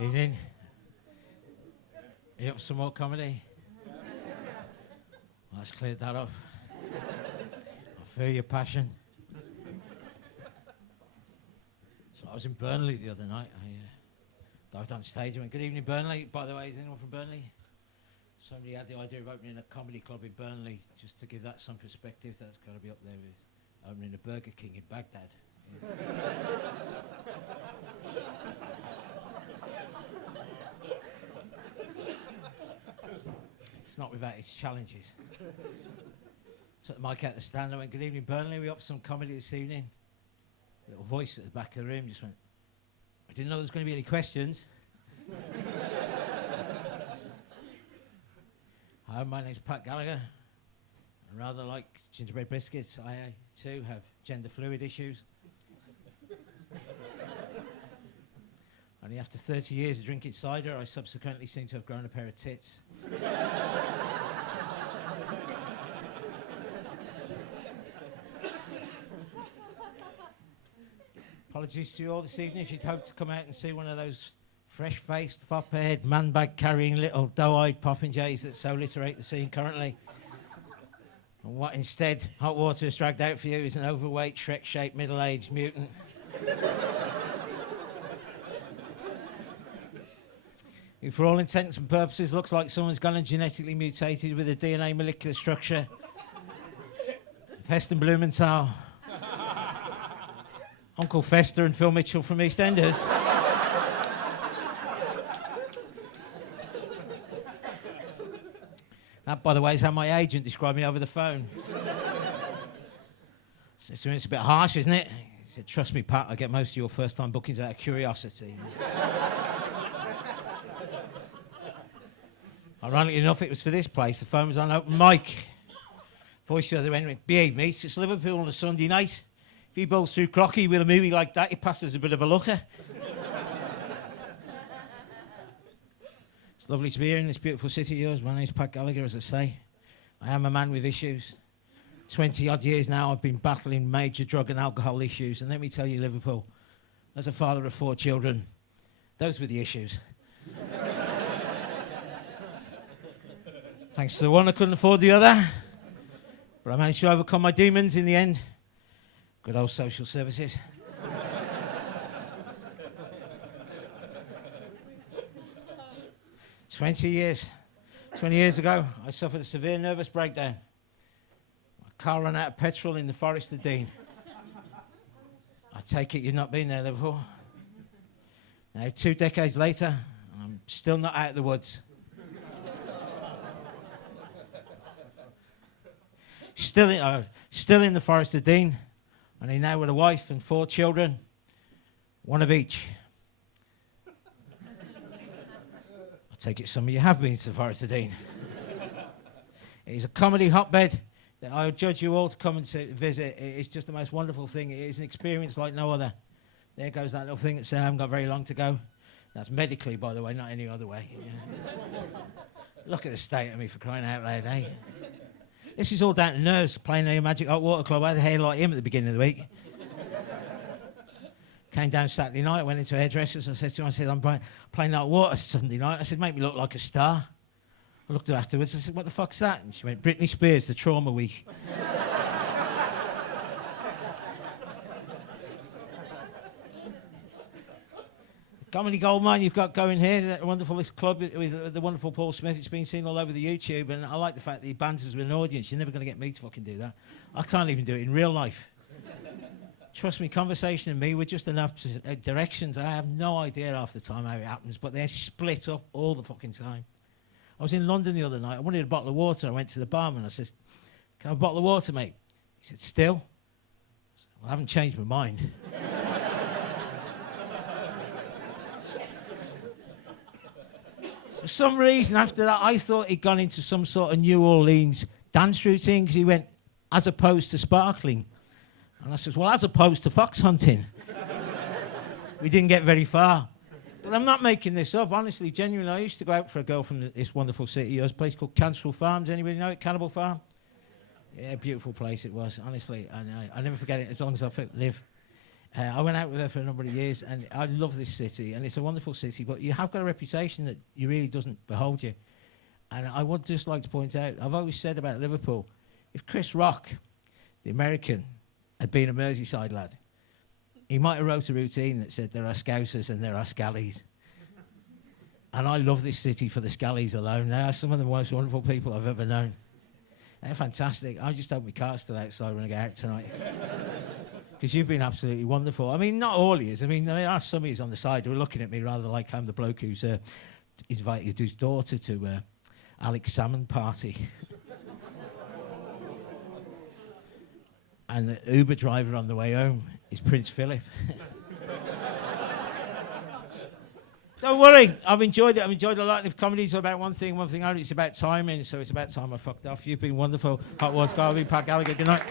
Evening. You up for some more comedy? Let's clear that up. I feel your passion. So I was in Burnley the other night. I dived on stage and went, "Good evening, Burnley." By the way, is anyone from Burnley? Somebody had the idea of opening a comedy club in Burnley. Just to give that some perspective, that's got to be up there with opening a Burger King in Baghdad. It's not without its challenges. Took the mic out the stand. I went, "Good evening, Burnley. We up for some comedy this evening?" A little voice at the back of the room just went, "I didn't know there was going to be any questions." Hi, my name's Pat Gallagher. And rather like gingerbread biscuits, I too have gender fluid issues. Only after 30 years of drinking cider, I subsequently seem to have grown a pair of tits. Apologies to you all this evening if you'd hoped to come out and see one of those fresh-faced, fop-haired, man-bag-carrying little doe-eyed popinjays that so literate the scene currently. And what instead Hot Water has dragged out for you is an overweight, Shrek-shaped, middle-aged mutant. Who, for all intents and purposes, looks like someone's gone and genetically mutated with a DNA molecular structure of Heston Blumenthal, Uncle Fester and Phil Mitchell from EastEnders. That, by the way, is how my agent described me over the phone. So it's a bit harsh, isn't it? He said, "Trust me, Pat, I get most of your first-time bookings out of curiosity." Ironically enough, it was for this place. The phone was on open mic. Voice the other end went, "Behave, mates. It's Liverpool on a Sunday night. If he bowls through Crocky with a movie like that, he passes a bit of a looker." It's lovely to be here in this beautiful city of yours. My name's Pat Gallagher, as I say. I am a man with issues. 20-odd years now, I've been battling major drug and alcohol issues. And let me tell you, Liverpool, as a father of 4 children, those were the issues. Thanks to the one, I couldn't afford the other. But I managed to overcome my demons in the end. Good old social services. 20 years ago, I suffered a severe nervous breakdown. My car ran out of petrol in the Forest of Dean. I take it you've not been there, Liverpool. Now, 2 decades later, I'm still not out of the woods. Still in the Forest of Dean, and now with a wife and 4 children, 1 of each. I take it some of you have been to the Forest of Dean. It is a comedy hotbed that I would judge you all to come and to visit. It is just the most wonderful thing. It is an experience like no other. There goes that little thing that says I haven't got very long to go. That's medically, by the way, not any other way. Look at the state of me, for crying out loud, eh? This is all down to nerves, playing a magic HotWaterComedyClub. I had a hair like him at the beginning of the week. Came down Saturday night, went into a hairdresser's. I said to him, "I'm playing that water Sunday night." I said, "Make me look like a star." I looked at her afterwards. I said, "What the fuck's that?" And she went, "Britney Spears, the Trauma Week." Comedy Goldmine you've got going here, that wonderful this club with the wonderful Paul Smith. It's been seen all over the YouTube, and I like the fact that he banters with an audience. You're never going to get me to fucking do that. I can't even do it in real life. Trust me, conversation and me, we're just enough directions. I have no idea half the time how it happens, but they're split up all the fucking time. I was in London the other night. I wanted a bottle of water. I went to the barman. I said, "Can I have a bottle of water, mate?" He said, "Still?" I said, "Well, I haven't changed my mind." For some reason, after that, I thought he'd gone into some sort of New Orleans dance routine, because he went, "As opposed to sparkling." And I said, "Well, as opposed to fox hunting." We didn't get very far. But I'm not making this up, honestly, genuinely. I used to go out for a girl from this wonderful city. It was a place called Cantrell Farms. Anybody know it? Cannibal Farm? Yeah, beautiful place it was, honestly. And I never forget it as long as I live. I went out with her for a number of years, and I love this city, and it's a wonderful city, but you have got a reputation that you really doesn't behold you. And I would just like to point out, I've always said about Liverpool, if Chris Rock, the American, had been a Merseyside lad, he might have wrote a routine that said there are Scousers and there are Scallies. And I love this city for the Scallies alone. They are some of the most wonderful people I've ever known. They're fantastic. I just hope my car's still outside when I get out tonight. Because you've been absolutely wonderful. I mean, not all of yous. I mean, there are some of yous on the side who are looking at me rather like I'm the bloke who's invited his daughter to Alex Salmon party. And the Uber driver on the way home is Prince Philip. Don't worry, I've enjoyed it. I've enjoyed a lot. If comedy's about one thing only, it's about timing. So it's about time I fucked off. You've been wonderful. HotWaterComedyClub, Pat Gallagher. Good night.